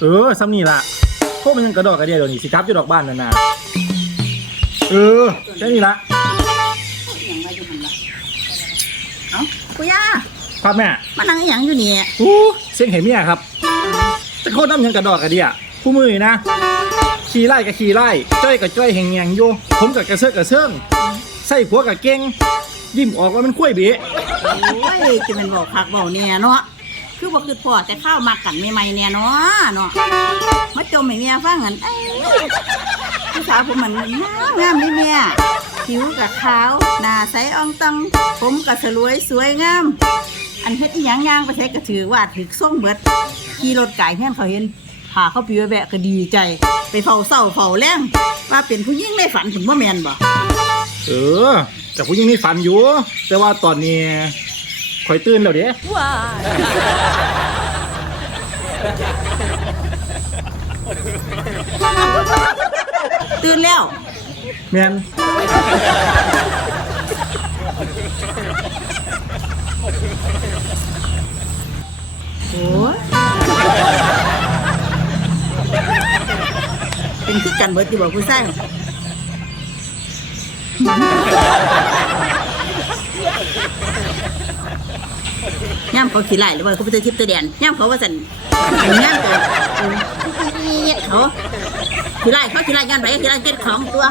เออซ้ำนี่ละพวกมันยังกระดอกกระเดียเดี๋ยวนี้สิครับอยู่ดอกบ้านนั่นน่ะเออแค่นี้ละอย่างไรอยู่หันละเอ้าปุย่าครับแม่มานั่งอหย่างอยู่นี่อู้เสียงเห็นเมียครับแต่โคตรน้ำยังกระดอกกระเดียผู้มือนี่นะขี่ไล่กับขี่ไล่จ้อยกับจ้อยแหงแงงอยู่ผมกับกระเซาะกระเซิงใส่หัวกับเก่งยิ้มออกว่ามันคุ้ยเบะ โอ้ยจะเป็นบอกคักบอกเนี่ยเนาะ คือบ่คือพ่อแต่ข้าวมากันใหม่ๆเนี่ยเนาะเนาะมาจมให้เมียฟังกันเอ้ยผู้สาวผมมันงามงามนี่เมียผิวกับขาวหน้าใสอ่องตังผมกับสลวยสวยงาม อันเฮ็ดอีหยังย่างไปใช้ก็ถือว่าถือส่งเบิดขี่รถไก่แห่นเขาเห็นพาเขาไปแวะก็ดีใจ ไปเฝ้าเศร้าเฝ้าแรงว่าเป็นผู้หญิงในฝันถึงว่าแมนบ่เออ แต่ผู้หญิงนี่ฝันอยู่ แต่ว่าตอนนี้ คอยตื่นแล้วเด้ตื่นแล้วแม่นโอ้ยเป็นคือกันเบิดที่บอกผู้ชายย่ำ เขาขี้ไล่หรือว่าเขาไปเจอทิพย์ตะแดนย่ำเขาว่าสันย่ำตัวเขาขี้ไล่เขาขี้ไล่ย่ำไปขี้ไล่เก็ดของตัว